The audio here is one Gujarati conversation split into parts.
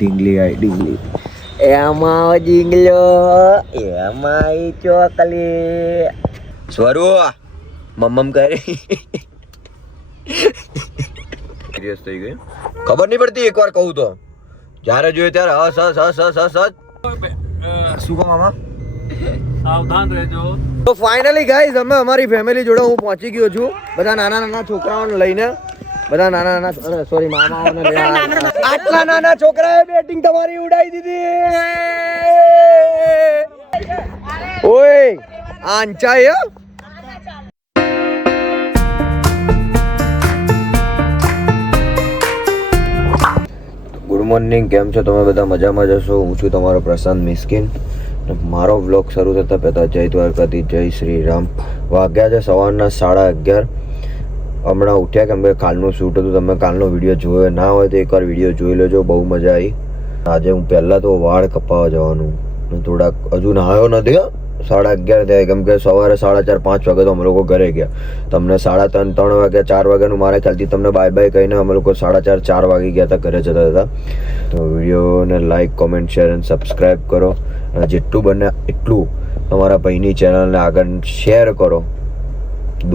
ઢીંગલી આઈ ઢીંગલી એમાં ઢીંગલો એમાં ચોકલી સ્વરૂ મમ્મમ કરી સિરિયસ થઈ ગઈ ખબર નહીં પડતી એકવાર કહું તો જ્યારે જોઈએ ત્યારે હસ હસ હસ હસ હસ હસ શું કહો મામા સાવધાન રહેજો તો ફાઇનલી ગાઈઝ અમે અમારી ફેમિલી જોડે હું પહોંચી ગયો છું બધા નાના નાના છોકરાઓને લઈને બધા નાના નાના સોરી મામાઓને લઈને આટલા નાના છોકરાએ બેટિંગ તમારી ઉડાઈ દીધી ઓય આંચાય ગુડ મોર્નિંગ કેમ છો તમે બધા મજામાં જશો હું છું તમારો પ્રશાંત મિસ્કિન મારો વ્લોગ શરૂ થતા પહેલાં જય દ્વારકાથી જય શ્રી રામ વાગ્યા છે સવારના 11:30 હમણાં ઉઠ્યા કેમ કે કાલનું શૂટ હતું તમે કાલનો વિડીયો જોયો ના હોય તો એકવાર વિડીયો જોઈ લેજો બહુ મજા આવી આજે હું પહેલાં તો વાળ કપાવવા જવાનું થોડાક હજુ નહાયો નથી 11:30 થયા કેમ કે સવારે 4:30-5 વાગે તો અમે લોકો ઘરે ગયા તમને 3:30 વાગે 4 વાગ્યાનું મારા ખ્યાલથી તમને બાય બાય કહીને અમે લોકો 4:30-4 વાગે ગયા હતા ઘરે જતા હતા તો વિડીયોને લાઈક કોમેન્ટ શેર અને સબસ્ક્રાઈબ કરો અને જેટલું બને એટલું તમારા ભાઈની ચેનલને આગળ શેર કરો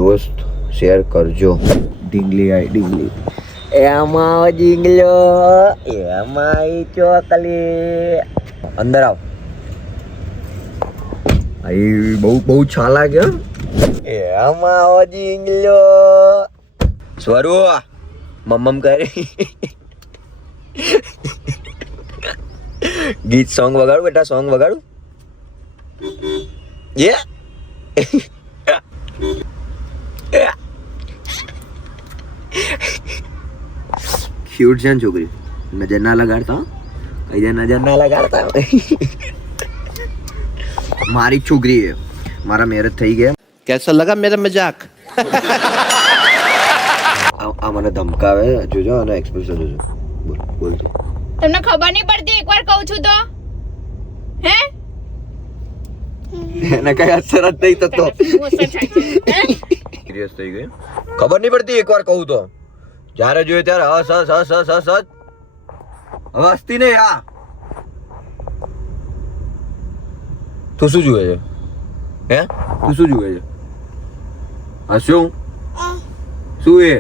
દોસ્ત શેર કરજો ઢીંગલી આઈ ઢીંગલી એમાં ઢીંગલો એમાં ચોકલી અંદર આવ અહીં બહુ છાલા કે એમાં ઢીંગલો સ્વરૂ મમ્મમ કરી ગીત સોંગ વગાડું બેટા સોંગ વગાડું યે ક્યુટ છે ને છોકરી નજર ના લગાડતા કઈ દે નજર ના લગાડતા મારી છોકરી છે મારા મેરેજ થઈ ગયા कैसा लगा मेरा मजाक આ મને ધમકાવે જોજો અને એક્સપ્રેશન જોજો બોલ તું તમને ખબર નહીં પડતી એકવાર કહું છું તો હે એને કઈ અસર જ નહીં થતો સિરિયસ થઈ ગઈ ખબર નહીં પડતી એકવાર કહું તો જ્યારે જોઈએ ત્યારે હસ હસ હસ હસ હસ હસ હવે હસતી નહીં હા તું શું જુએ છે હે તું શું જુએ છે હસ્યો શું એ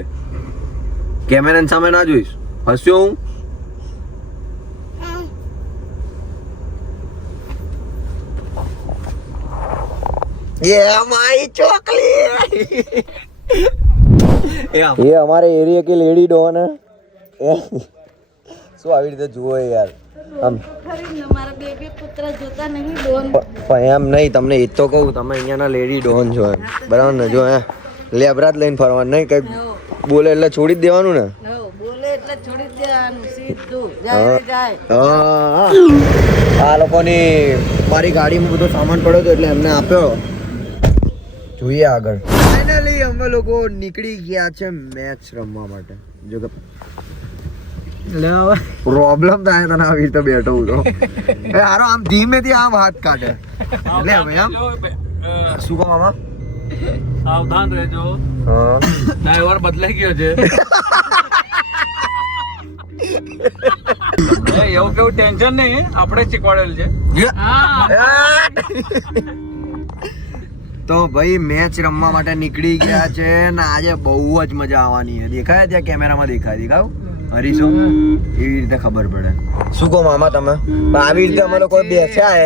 કેમેરા સામે ના જોઈશ હસ્યો હું એ અમારી ચોકલી એ हमारे एरिया की लेडी डॉन है શું આવી રીતે જુઓ યાર આમ મારા બેબી પુત્ર જોતા નહીં ડોન પણ એમ નહીં તમને એ તો કહું તમે અહીંયાના લેડી ડોન છો એમ બરાબર ને જો હે લેબરાત લઈને ફરવાનું નહીં કઈ બોલે એટલે છોડી જ દેવાનું ને બોલે એટલે છોડી દેવાનું સીધું જાય જાય આ લોકોની મારી ગાડીમાં બધો સામાન પડ્યો હતો એટલે એમને આપ્યો જોઈએ આગળ ફાઇનલી અમે લોકો નીકળી ગયા છે મેચ રમવા માટે જો કે પ્રોબ્લેમ થાય તને આવી રીતે બેઠો હું તો હારો આમ ધીમેથી આમ હાથ કાઢે લે ભાઈ આમ શું કહો મામા સાવધાન રહેજો હા ડ્રાઈવર બદલાઈ ગયો છે એવું કેવું ટેન્શન નહીં આપણે શીખવાડેલ છે તો ભાઈ મેચ રમવા માટે નીકળી ગયા છે ને આજે બહુ જ મજા આવવાની છે દેખાય ત્યાં કેમેરામાં દેખાયું હરીશું એવી રીતે ખબર પડે શું કહો મામા તમે આવી રીતે અમે લોકો બેસ્યા હે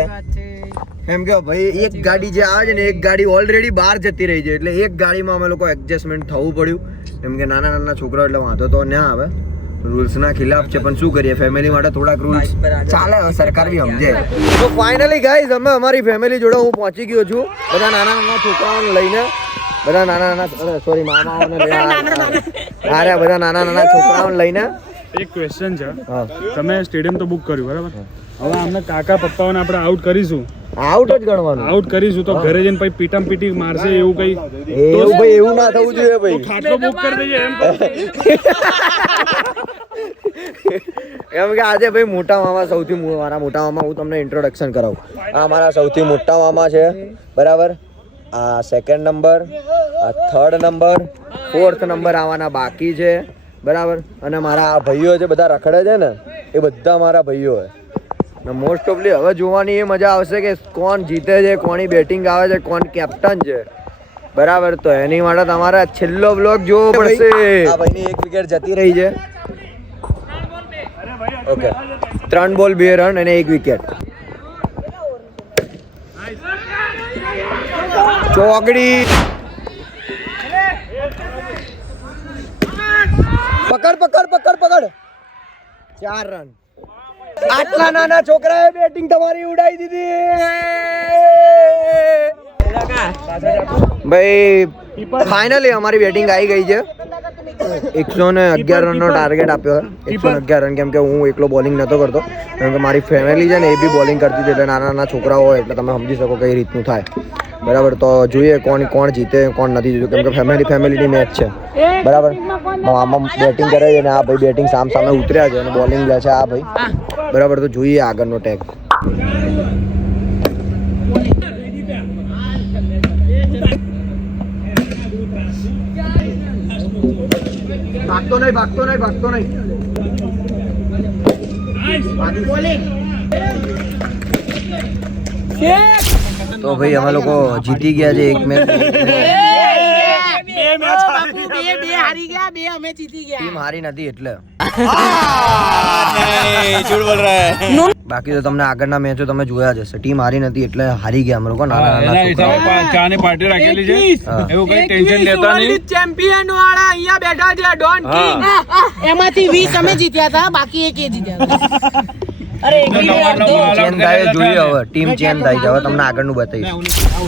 એમ કે ભાઈ એક ગાડી જે આવે છે ને એક ગાડી ઓલરેડી બહાર જતી રહી છે એટલે એક ગાડીમાં અમે લોકો એડજસ્ટમેન્ટ થવું પડ્યું એમ કે નાના નાના છોકરાઓ એટલે વાંધો તો ના આવે રૂલ્સના ખિલાફ છે પણ શું કરીએ ફેમિલી માટે થોડાક રૂલ્સ ચાલે સરકાર બી સમજે તો ફાઇનલી ગાઈઝ અમે અમારી ફેમિલી જોડે હું પહોંચી ગયો છું બધા નાના નાના છોકરાઓને લઈને બધા નાના નાના સોરી મામાઓને અરે બધા નાના નાના છોકરાઓને લઈને એક ક્વેશ્ચન છે તમે સ્ટેડિયમ તો બુક કર્યું બરાબર હવે આમને કાકા પપ્પાઓને આપણે આઉટ કરીશું આઉટ જ ગણવાનું આઉટ કરીશું તો ઘરે જઈને પછી પીટામ પીટી મારશે એવું કઈ એવું ભાઈ એવું ના થવું જોઈએ ભાઈ ખાટલો બુક કરી દઈએ એમ એમ કે આજે ભાઈ મોટા મામા સૌથી મારા મોટા મામા હું તમને ઇન્ટ્રોડક્શન કરાવું આ મારા સૌથી મોટા મામા છે બરાબર આ સેકન્ડ નંબર આ થર્ડ નંબર ફોર્થ નંબર આવવાના બાકી છે બરાબર અને મારા આ ભાઈઓ છે બધા રખડે છે ને એ બધા મારા ભાઈઓ છે મોસ્ટ ઓફલી હવે જોવાની એ મજા આવશે કે કોણ જીતે છે, કોની બેટિંગ આવે છે, કોણ કેપ્ટન છે, બરાબર. તો એની માટે તમારે છેલ્લો બ્લોગ જોવો પડશે. આ ભાઈની એક વિકેટ જતી રહી છે. ઓકે 3 બોલ 2 રન અને 1 વિકેટ. ચોકડી પકડ 4 રન. આટલા નાના છોકરાએ બેટિંગ તમારી ઉડાઈ દીધી ભાઈ. ફાઇનલી અમારી બેટિંગ આવી ગઈ છે. 111 રનનો ટાર્ગેટ આપ્યો છે. 111 રન, કેમ કે હું એકલો બોલિંગ નહોતો કરતો, કેમ કે મારી ફેમિલી છે ને એ બી બોલિંગ કરતી હતી. એટલે નાના નાના છોકરાઓ હોય એટલે તમે સમજી શકો કઈ રીતનું થાય, બરાબર. તો જોઈએ કોણ જીતે કોણ નથી જીતું, કેમ કે ફેમિલીની મેચ છે, બરાબર. આમાં બેટિંગ કરે છે ને આ ભાઈ બેટિંગ સામે ઉતર્યા છે અને બોલિંગ લે છે આ ભાઈ, બરાબર. તો જોઈએ આગળનો ટેગ. ભાગતો નહીં. તો ભાઈ અમે લોકો જીતી ગયા છે 1 મેચ. ટીમ હારી નથી એટલે બાકી તો તમને આગળના મેચો તમે જોયા જ હશે. ટીમ હારી નથી એટલે હારી ગયા અમે લોકો. નાના ચાની પાર્ટી રાખેલી છે, એવું કઈ ટેન્શન લેતા નહીં. ચેમ્પિયન વાળા અહીંયા બેઠા છે ડોન કિંગ. એમાંથી 20 અમે જીત્યા હતા, બાકી એક એ જીત્યા હતા. ચેન થાય જોઈએ હવે. ટીમ ચેન થાય છે હવે. તમને આગળનું બતાવીશ.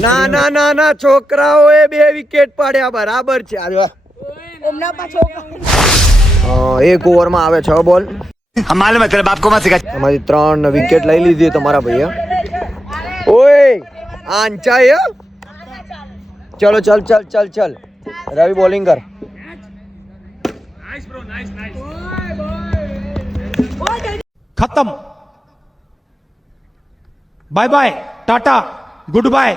નાના છોકરાઓએ 2 વિકેટ પાડ્યા, બરાબર છે. એક ઓવરમાં આવે 6 બોલ. તમારી 3 વિકેટ લઈ લીધી તમારા ભાઈએ. ઓય આંચાય. ચલો ચલ રવિ બોલિંગ કર. खत्म. Bye bye, tata, good bye.